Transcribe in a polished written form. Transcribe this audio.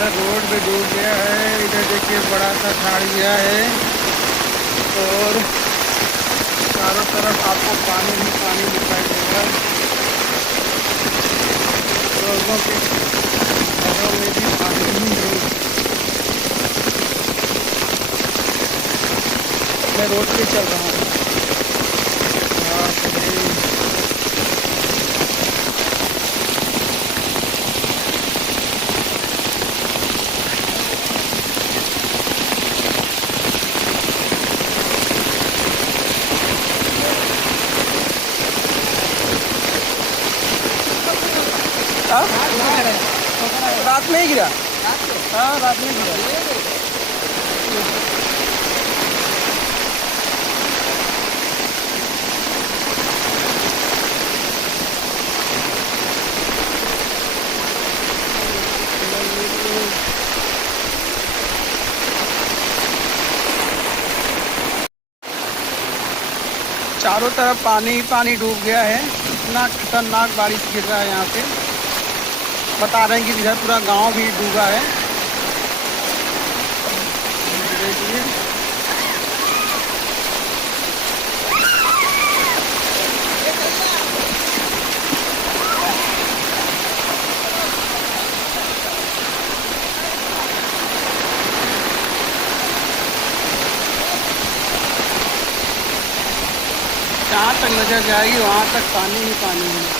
इधर रोड भी डूब गया है। इधर देखिए बड़ा सा झाड़िया है और चारों तरफ आपको पानी ही पानी दिखाई देगा। लोगों के घरों में भी पानी ही है। मैं रोड पे चल रहा हूँ। रात में ही गिरा। हाँ, रात में गिरा। चारों तरफ पानी ही पानी डूब गया है। इतना खतरनाक बारिश गिर रहा है यहाँ पे। बता रहे हैं कि इधर पूरा गांव भी डूबा है। देखिए जहाँ तक नजर जाएगी वहाँ तक पानी ही पानी है।